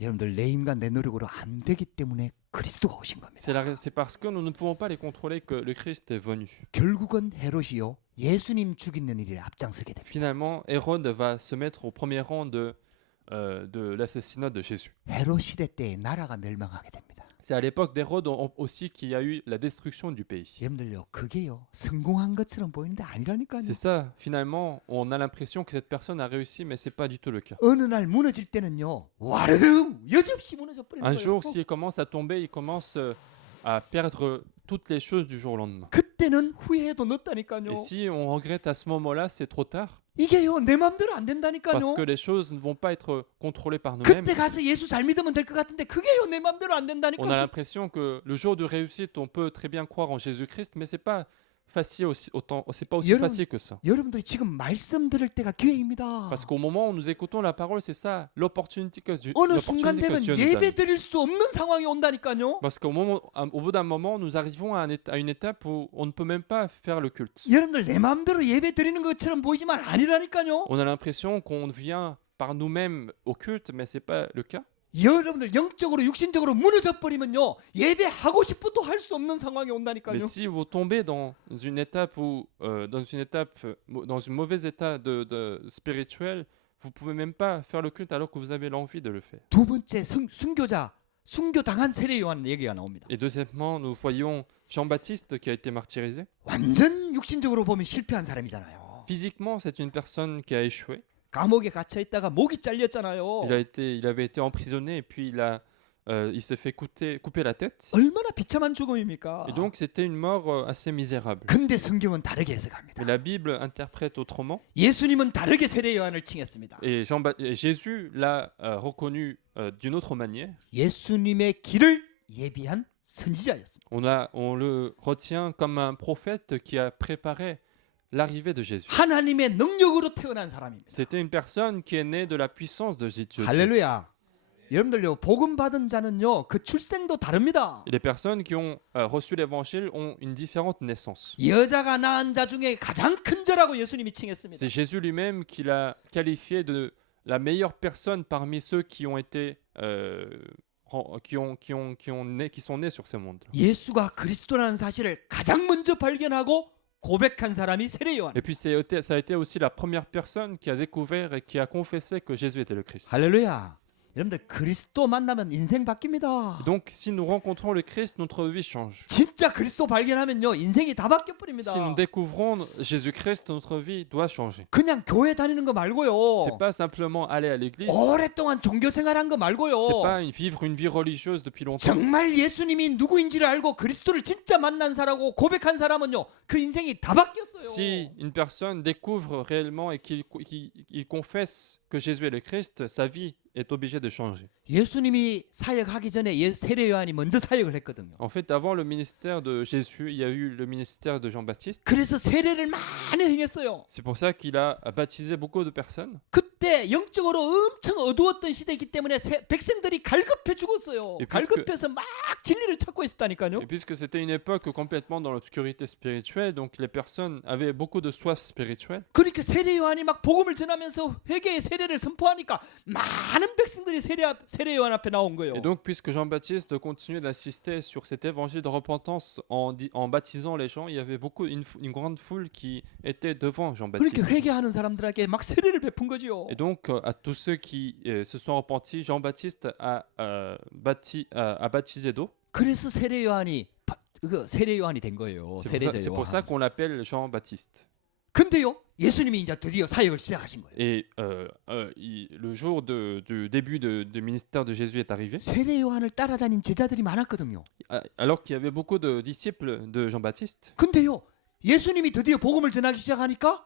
여러분들 내 힘과 내 노력으로 안 되기 때문에 그리스도가 오신 겁니다. C'est parce que nous ne pouvons pas les contrôler que le Christ est venu. 결국은 헤롯이요 예수님 죽이는 일에 앞장서게 됩니다. Finalement, Hérode va se mettre au premier rang de l'assassinat de Jésus. 헤롯 시대 때에 나라가 멸망하게 됩니다. C'est à l'époque d'Hérode aussi qu'il y a eu la destruction du pays. 여러분들요 그게요 성공한 것처럼 보이는데 아니라니까요. C'est ça, finalement, on a l'impression que cette personne a réussi, mais c'est pas du tout le cas. 어느 날 무너질 때는요 와르르 여지없이 무너져 버리는 Un 거예요. jour, s'il commence à tomber, il commence à perdre toutes les choses du jour au lendemain. 그때는 후회해도 늦다니까요. Et si on regrette à ce moment-là, c'est trop tard, 이게요 내 마음대로 안 된다니까요. parce que les choses ne vont pas être contrôlées par nous-mêmes. 그때 가서 예수 잘 믿으면 될 것 같은데 그게요 내 마음대로 안 On a 된다니까. l'impression que le jour de réussite, on peut très bien croire en Jésus-Christ, mais c'est pas facile c'est pas aussi Yéron- facile que ça. 여러분들이 지금 말씀 들을 때가 기회입니다. Parce qu'au moment où nous écoutons la parole, c'est ça l'opportunité que 어느 순간 Dieu 되면 nous 예배 donne. 드릴 수 없는 상황이 온다니까요. Parce au bout d'un moment, nous arrivons à une étape où on ne peut même pas faire le culte. 여러분들 내 마음대로 예배 드리는 것처럼 보이지만 아니라니까요. On a l'impression qu'on vient par nous-mêmes au culte, mais c'est pas le cas. 여러분들 영적으로 육신적으로 무너져 버리면요 예배하고 싶어도 할 수 없는 상황이 온다니까요. Mais si vous tombez dans une étape dans une mauvaise état de spirituel, vous pouvez même pas faire le culte alors que vous avez l'envie de le faire. 두 번째 순교 당한 세례 요한 얘기가 나옵니다. Et deuxièmement, nous voyons Jean-Baptiste qui a été martyrisé. 완전 육신적으로 보면 실패한 사람이잖아요. Physiquement, c'est une personne qui a échoué. 감옥에 갇혀 있다가 목이 잘렸잖아요. Il avait été emprisonné et puis il s'est fait couper la tête. 얼마나 비참한 죽음입니까? Et donc c'était une mort assez misérable. 근데 성경은 다르게 해석합니다. Mais la Bible interprète autrement. 예수님은 다르게 세례 요한을 칭했습니다. Et Jésus l'a reconnu d'une autre manière. 예수님의 길을 예비한 선지자였습니다. On le retient comme un prophète qui a préparé l'arrivée de Jésus. 하나님의 능력으로 태어난 사람입니다. C'était une personne qui est née de la puissance de Dieu. 할렐루야. 여러분들요 복음 받은 자는요 그 출생도 다릅니다. Et les personnes qui ont reçu l'évangile ont une différente naissance. 여자가 낳은 자 중에 가장 큰 자라고 예수님이 칭했습니다. C'est Jésus lui-même qui l'a qualifié de la meilleure personne parmi ceux qui ont été qui sont nés sur ce monde. 예수가 그리스도라는 사실을 가장 먼저 발견하고 고백한 사람이 세례 요한. Et puis ça a été aussi la première personne qui a découvert et qui a confessé que Jésus était le Christ. 할렐루야. 여러분들 그리스도 만나면 인생 바뀝니다. Et donc si nous rencontrons le Christ, notre vie change. 진짜 그리스도 발견하면요 인생이 다 바뀌어 버립니다. Si nous découvrons Jésus-Christ, notre vie doit changer. 그냥 교회 다니는 거 말고요. C'est pas simplement aller à l'église. 오랫동안 종교 생활한 거 말고요. C'est pas vivre une vie religieuse depuis longtemps. 정말 예수님이 누구인지를 알고 그리스도를 진짜 만난 사람하고 고백한 사람은요 그 인생이 다 바뀌었어요. Si une personne découvre réellement et qu'il confesse que Jésus est le Christ, sa vie est obligée de changer. 예수님이 사역하기 전에 세례 요한이 먼저 사역을 했거든요. En fait, avant le ministère de Jésus, il y a eu le ministère de Jean-Baptiste. 그래서 세례를 많이 행했어요. C'est pour ça qu'il a baptisé beaucoup de personnes. 그때 영적으로 엄청 어두웠던 시대이기 때문에 백성들이 갈급해 죽었어요. Et puisque- 갈급해서 막 진리를 찾고 있었다니까요. Et puisque c'était une époque complètement dans l'obscurité spirituelle, donc les personnes avaient beaucoup de soif spirituelle. 그러니까 세례 요한이 막 복음을 전하면서 회개의 세례를 선포하니까 많은 백성들이 세례 요한 앞에 나온 거예요. Et donc, puisque Jean-Baptiste continuait d'insister sur cet évangile de repentance en baptisant les gens, il y avait une grande foule qui était devant Jean-Baptiste. 그러니까 회개하는 사람들에게 막 세례를 베푼 거지요. Et donc, à tous ceux qui se sont repentis, Jean-Baptiste a baptisé d'eau. 그래서 세례 요한이 된 거예요. 세례자 C'est pour ça 요한. qu'on l'appelle Jean-Baptiste. 근데요, 예수님이 이제 드디어 사역을 시작하신 거예요. Et le jour du début du ministère de Jésus est arrivé, 세례 요한을 따라다닌 제자들이 많았거든요. alors qu'il y avait beaucoup de disciples de Jean-Baptiste. 근데요, 예수님이 드디어 복음을 전하기 시작하니까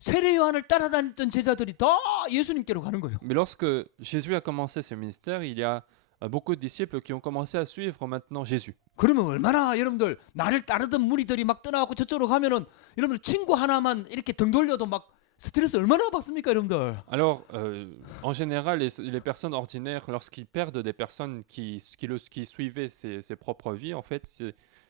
세례 요한을 따라다녔던 제자들이 다 예수님께로 가는 거예요. Mais lorsque Jésus a commencé ce ministère, il y a beaucoup de disciples qui ont commencé à suivre maintenant Jésus. 그러면 얼마나 여러분들 나를 따르던 무리들이 막 떠나고 저쪽으로 가면은 여러분들 친구 하나만 이렇게 등 돌려도 막 스트레스 얼마나 받습니까, 여러분들? Alors, en général, les personnes ordinaires, lorsqu'ils perdent des personnes qui suivaient ses propres vies, en fait,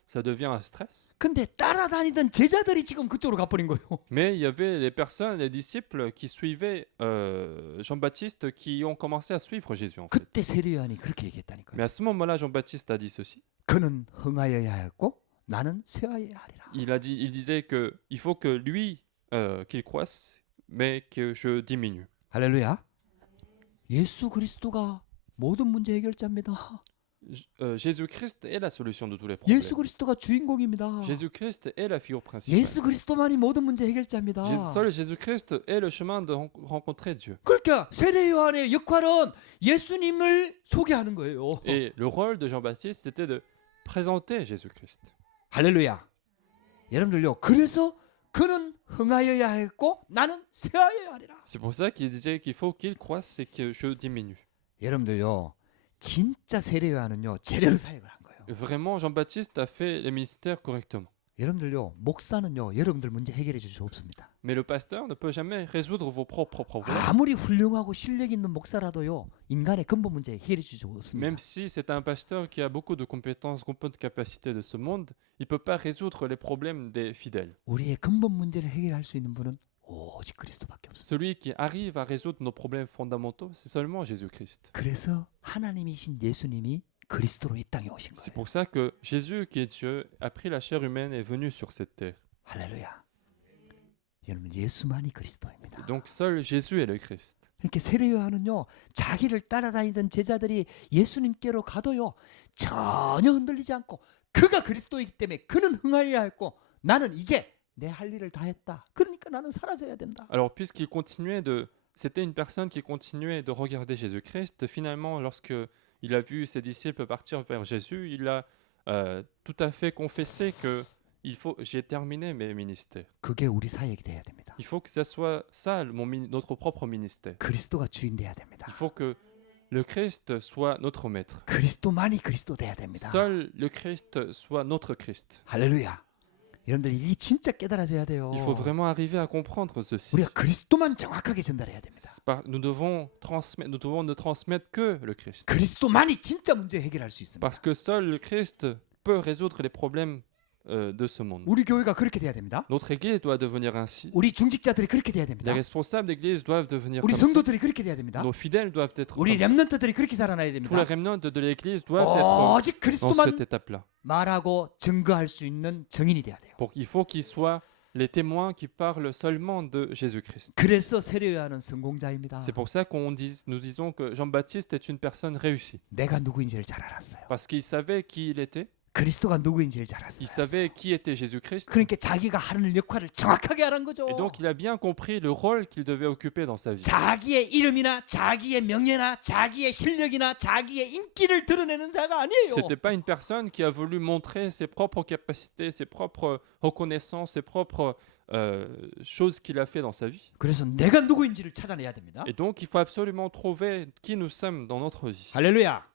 ça devient un stress. 근데 따라다니던 제자들이 지금 그쪽으로 가버린 거예요. Mais il y avait les personnes, les disciples qui suivaient Jean-Baptiste qui ont commencé à suivre Jésus en fait. 그때 세례 요한이 그렇게 얘기했다니까요. Mais à ce moment-là, Jean-Baptiste a dit ceci. 그는 흥하여야 했고 나는 쇠하여야 하리라. Il disait que il faut que lui qu'il croisse, mais que je diminue. 할렐루야. 예수 그리스도가 모든 문제 해결자입니다. Jésus-Christ est la solution de tous les problèmes. 예수 그리스도가 주인공입니다. Jésus-Christ est la figure principale. 예수 그리스도만이 모든 문제 해결자입니다. Seul Jésus-Christ est le chemin de rencontrer Dieu. 그러니까 세례 요한의 역할은 예수님을 소개하는 거예요. Et le rôle de Jean-Baptiste était de présenter Jésus-Christ. 할렐루야. 여러분들요. 그래서 그는 흥하여야 했고 나는 쇠하여야 하리라. C'est pour ça qu'il disait qu'il faut qu'il croisse et que je diminue. 여러분들요. 진짜 세례 요한은요. 제대로 사역을 한 거예요. Vraiment, Jean-Baptiste a fait les ministères correctement. 여러분들요. 목사는요. 여러분들 문제 해결해 줄 수 없습니다. Mais le pasteur ne peut jamais résoudre vos propres problèmes. 아무리 훌륭하고 실력 있는 목사라도요. 인간의 근본 문제 해결해 줄 수 없습니다. Même si c'est un pasteur qui a beaucoup de compétences, beaucoup de capacités de ce monde, il ne peut pas résoudre les problèmes des fidèles. 우리의 근본 문제를 해결할 수 있는 분은 오직 그리스도밖에 없습니다. Celui qui arrive à résoudre nos problèmes fondamentaux, c'est seulement Jésus-Christ. 그래서 하나님이신 예수님이 그리스도로 이 땅에 오신 C'est 거예요. pour ça que Jésus, qui est Dieu, a pris la chair humaine et est venu sur cette terre. 할렐루야. 여러분 예수만이 그리스도입니다. Donc seul Jésus est le Christ. 이렇게 세례 요한은요. 자기를 따라다니던 제자들이 예수님께로 가도요. 전혀 흔들리지 않고 그가 그리스도이기 때문에 그는 흥하여야 했고 나는 이제 내 할 일을 다 했다. 그러니까 나는 사라져야 된다. Alors puisqu'il continuait de... C'était une personne qui continuait de regarder Jésus-Christ, finalement, lorsque il a vu ses disciples partir vers Jésus, il a tout à fait confessé que j'ai terminé mes ministères. 그게 우리 사역이 돼야 됩니다. Il faut que ça soit ça, notre propre ministère. 그리스도가 주인 돼야 됩니다. Il faut que le Christ soit notre maître. 그리스도만이 그리스도 돼야 됩니다. Seul le Christ soit notre Christ. 할렐루야. 여러분들 이게 진짜 깨달아져야 돼요. Il faut vraiment arriver à comprendre ceci. 우리가 그리스도만 정확하게 전달해야 됩니다. Nous devons ne transmettre que le Christ. 그리스도만이 진짜 문제 해결할 수 있습니다. Parce que seul le Christ peut résoudre les problèmes de ce monde. 우리 교회가 그렇게 돼야 됩니다. Notre église doit devenir ainsi. 우리 중직자들이 그렇게 돼야 Les 됩니다. responsables d'église doivent devenir 우리 comme ça. 성도들이 그렇게 돼야 됩니다. Nos fidèles doivent être 우리 comme ça. 렘넌트들이 그렇게 살아나야 Tous les 됩니다. remnants de l'église doivent être 오직 dans 그리스도만 cette étape-là. 말하고 증거할 수 있는 증인이 돼야 돼요. Il faut qu'ils soient les témoins qui parlent seulement de Jésus-Christ. 그래서 세례 요한은 성공자입니다. C'est pour ça nous disons que Jean-Baptiste est une personne réussie. 내가 누구인지를 잘 알았어요. Parce qu'il savait qui il était, 그리스도가 누구인지를 잘 il 알았어요. savait qui était Jésus-Christ. 그러니까 자기가 하는 역할을 정확하게 알은 거죠. Et donc il a bien compris le rôle qu'il devait occuper dans sa vie. 자기의 이름이나 자기의 명예나 자기의 실력이나 자기의 인기를 드러내는 자가 아니에요. C'était pas une personne qui a voulu montrer ses propres capacités, ses propres reconnaissances, ses propres choses qu'il a fait dans sa vie. 그래서 내가 누구인지를 찾아내야 됩니다. Et donc il faut absolument trouver qui nous sommes dans notre vie. 할렐루야.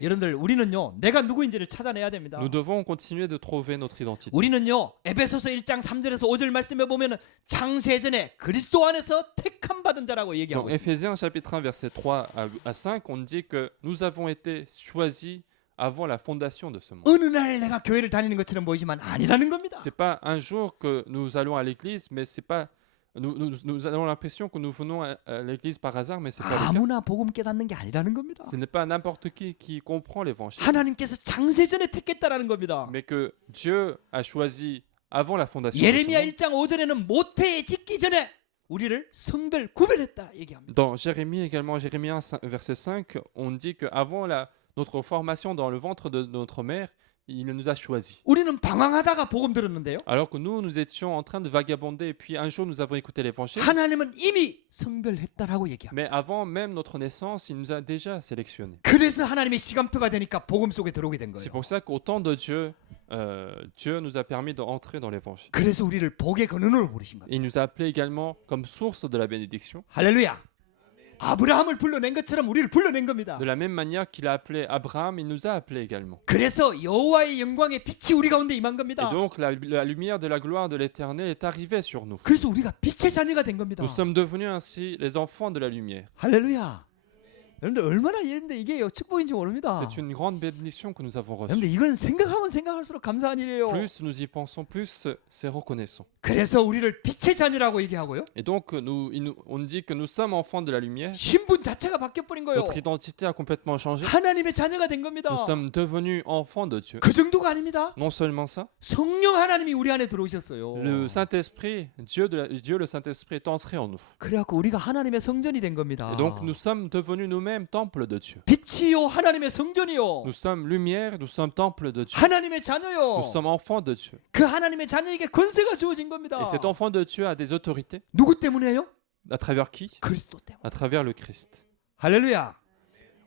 여러분들 우리는요. 내가 누구인지를 찾아내야 됩니다. Nous devons continuer de trouver notre identité. 우리는요. 에베소서 1장 3절에서 5절 말씀에 보면은 창세전에 그리스도 안에서 택함 받은 자라고 얘기하고 Dans 있습니다. Éphésiens chapitre 1 verset 3 à 5, on dit que nous avons été choisis avant la fondation de ce monde. 어느 날 내가 교회를 다니는 것처럼 보이지만 아니라는 겁니다. C'est pas un jour que nous allons à l'église, mais c'est pas nous avons l'impression que nous venons à l'église par hasard, mais c'est pas le cas. 아무나 복음 깨닫는 게 아니라는 겁니다. Ce n'est pas n'importe qui comprend l'évangile, 하나님께서 창세전에 택했다라는 겁니다. mais que Dieu a choisi avant la fondation de ce 예레미야 monde. 1장 5절에는 모태에 짓기 전에 우리를 성별 구별했다 얘기합니다. Dans Jérémie également, Jérémie 1 verset 5, on dit que avant notre formation dans le ventre de notre mère, il nous a choisis. 우리는 방황하다가 복음 들었는데요. Alors que nous étions en train de vagabonder et puis un jour nous avons écouté l'évangile. 하나님은 이미 성별했다라고 얘기합니다. Mais avant même notre naissance, il nous a déjà sélectionnés. 그래서 하나님의 시간표가 되니까 복음 속에 들어오게 된 C'est 거예요. pour ça qu'au temps de Dieu, Dieu nous a permis d'entrer dans l'évangile. 그래서 우리를 복의 근원으로 부르신 겁니다. Il nous a appelés également comme source de la bénédiction. 할렐루야. 아브라함을 불러낸 것처럼 우리를 불러낸 겁니다. De la même manière qu'il a appelé Abraham, il nous a appelés également. 그래서 여호와의 영광의 빛이 우리 가운데 임한 Et 겁니다. donc la lumière de la gloire de l'Éternel est arrivée sur nous. 그래서 우리가 빛의 자녀가 된 겁니다. Nous sommes devenus ainsi les enfants de la lumière. 할렐루야. 여러분들 얼마나 이게 축복인지 모릅니다. C'est une grande bénédiction que nous avons reçue. 여러분들 이건 생각하면 생각할수록 감사한 일이에요. Plus nous y pensons, plus c'est reconnaissant. 그래서 우리를 빛의 자녀라고 얘기하고요. Et donc, on dit que nous sommes enfants de la lumière. 신분 자체가 바뀌어버린 거예요. Notre identité a complètement changé. 하나님의 자녀가 된 겁니다. Nous sommes devenus enfants de Dieu. 그 정도가 아닙니다. Non seulement ça, 성령 하나님이 우리 안에 들어오셨어요. le Saint-Esprit, Dieu le Saint-Esprit est entré en nous. 그래갖고 우리가 하나님의 성전이 된 겁니다. Et donc, nous sommes devenus nous-mêmes temple de Dieu. 빛이요 하나님의 성전이요. Nous sommes lumière, nous sommes temple de Dieu. 하나님의 자녀요. Nous sommes enfants de Dieu. 그 하나님의 자녀에게 권세가 주어진 겁니다. Et cet enfant de Dieu a des autorités. 누구 때문에요? À travers qui? 그리스도 때문에. À travers le Christ. 할렐루야.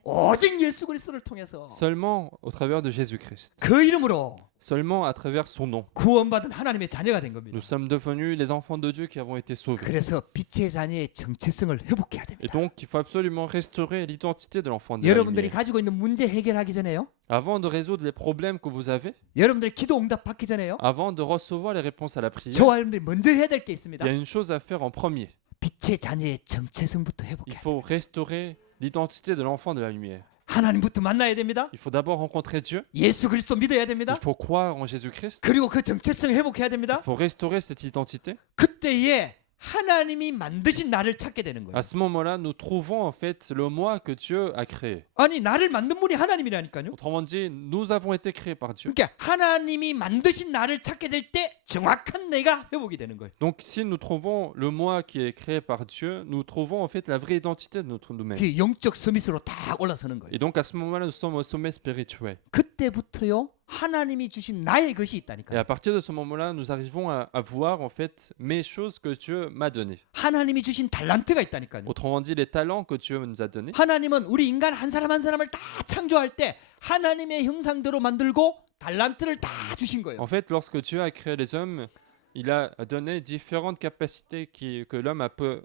오직 예수 그리스도를 통해서 Seulement au travers de Jésus-Christ. 그 이름으로 Seulement à travers son nom. 구원받은 하나님의 자녀가 된 겁니다. Nous sommes devenus les enfants de Dieu qui avons été sauvés. 그래서 빛의 자녀의 정체성을 회복해야 Et 됩니다. donc, il faut absolument restaurer l'identité de l'enfant de la 여러분들이 lumière. 가지고 있는 문제 해결하기 전에요. Avant de résoudre les problèmes que vous avez, 여러분들이 기도 응답 받기 전에요. avant de recevoir les réponses à la prière, 저와 여러분들이 먼저 해야 될 게 il 있습니다. y a une chose à faire en premier. 빛의 자녀의 정체성부터 Il 회복해야 돼요. faut restaurer l'identité de l'enfant de la lumière. 하나님부터 만나야 됩니다. Il faut d'abord rencontrer Dieu. 예수 그리스도 믿어야 Il 됩니다. faut croire en Jésus-Christ. 그리고 그 정체성 회복해야 됩니다. Il faut restaurer cette identité. 그때에 하나님이 만드신 나를 찾게 되는 거예요. À ce moment-là, nous trouvons en fait le moi que Dieu a créé. 아니 나를 만든 분이 하나님이라니까요. Autrement dit, nous avons été créés par Dieu. 그러니까 하나님이 만드신 나를 찾게 될 때 정확한 내가 회복이 되는 거예요. Donc, si nous trouvons le moi qui est créé par Dieu, nous trouvons en fait la vraie identité de notre nous-mêmes. 그 영적 서밋으로 딱 올라서는 거예요. Et donc, à ce moment-là, nous sommes au sommet spirituel. 그때부터요 하나님이 주신 나의 것이 Et 있다니까요. à partir de ce moment-là, nous arrivons à voir en fait mes choses que Dieu m'a données. 하나님이 주신 달란트가 있다니까요. Autrement dit, les talents que Dieu nous a donnés. 하나님은 우리 인간 한 사람 한 사람을 다 창조할 때 하나님의 형상대로 만들고 달란트를 다 주신 거예요. En fait, lorsque Dieu a créé les hommes, il a donné différentes capacités que l'homme a pu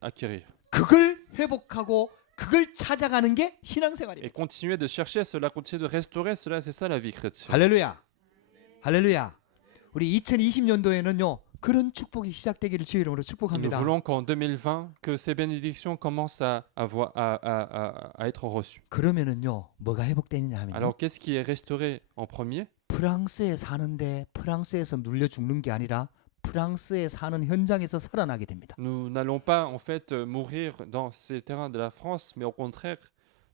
acquérir. 그걸 회복하고 그걸 찾아가는 게 신앙생활이에요. Et continuer de chercher cela, continuer de restaurer cela, c'est ça la vie chrétienne. 할렐루야. 할렐루야. 우리 2020년도에는요. 그런 축복이 시작되기를 주의 이름으로 Et nous 축복합니다. voulons qu'en 2020, que ces bénédictions commencent à être reçues. 그러면은요. 뭐가 회복되느냐 하면 Alors, qu'est-ce qui est restauré en premier? 프랑스에 사는데 프랑스에서 눌려 죽는 게 아니라 프랑스에 사는 현장에서 살아나게 됩니다. Nous n'allons pas en fait mourir dans ces terrains de la France, mais au contraire,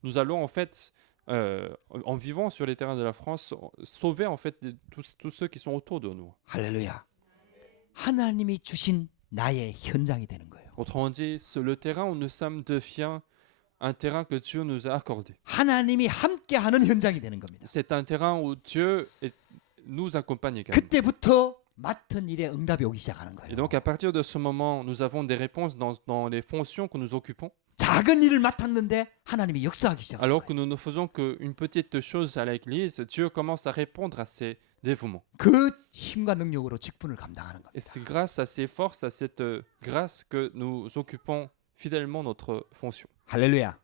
nous allons en fait, en vivant sur les terrains de la France, sauver en fait tous ceux qui sont autour de nous. 할렐루야. 하나님이 주신 나의 현장이 되는 거예요. Autrement dit, le terrain où nous sommes devient un terrain que Dieu nous a accordé. 하나님이 함께하는 현장이 되는 겁니다. C'est un terrain où Dieu nous accompagne également. 그때부터 맡은 일에 응답이 오기 시작하는 Et 거예요. donc à partir de ce moment, nous avons des réponses dans les fonctions que nous occupons. 작은 일을 맡았는데 하나님이 역사하기 시작하는 Alors que 거예요. nous ne faisons qu'une petite chose à l'église, Dieu commence à répondre à ces dévouements. 그 힘과 능력으로 직분을 감당하는 Et 겁니다. c'est grâce à ces forces, à cette grâce que nous occupons fidèlement notre fonction. 할렐루야.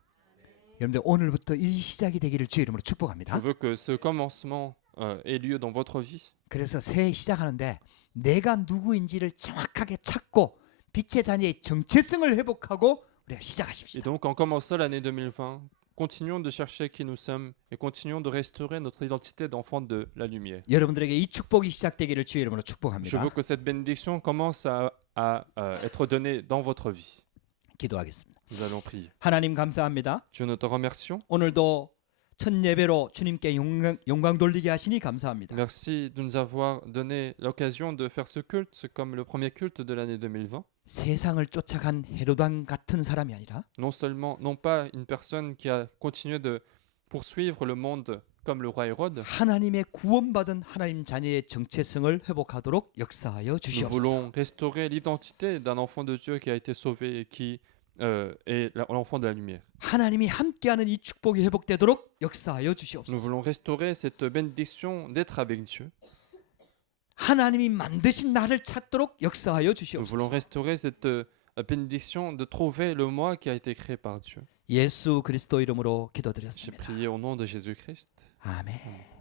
여러분들 오늘부터 이 시작이 되기를 주의 이름으로 Je 축복합니다. veux que ce commencement ait lieu dans votre vie. 그래서 새해 시작하는데 내가 누구인지를 정확하게 찾고 빛의 자녀의 정체성을 회복하고 우리가 Et 시작하십시다. donc en commençant l'année 2020, continuons de chercher qui nous sommes et continuons de restaurer notre identité d'enfant de la lumière. 여러분들에게 이 축복이 시작되기를 주의 이름으로 Je 축복합니다. veux que cette bénédiction commence à être donnée dans votre vie. 기도하겠습니다. Nous allons prier. 하나님 감사합니다. Dieu, nous te remercions. 오늘도 첫 예배로 주님께 영광 돌리게 하시니 감사합니다. Merci de nous avoir donné l'occasion de faire ce culte comme le premier culte de l'année 2020. 세상을 쫓아간 헤로당 같은 사람이 아니라 Non pas une personne qui a continué de poursuivre le monde comme le roi Hérode. 하나님의 구원받은 하나님 자녀의 정체성을 회복하도록 역사하여 Nous 주시옵소서. voulons restaurer l'identité d'un enfant de Dieu qui a été sauvé et qui est l'enfant de la lumière. 하나님이 함께하는 이 축복이 회복되도록 역사하여 Nous 주시옵소서. voulons restaurer cette bénédiction d'être avec Dieu. 하나님이 만드신 나를 찾도록 역사하여 Nous voulons 주시옵소서. restaurer cette bénédiction de trouver le moi qui a été créé par Dieu. 예수 그리스도 이름으로 J'ai 기도드렸습니다. prié au nom de Jésus-Christ. 아멘.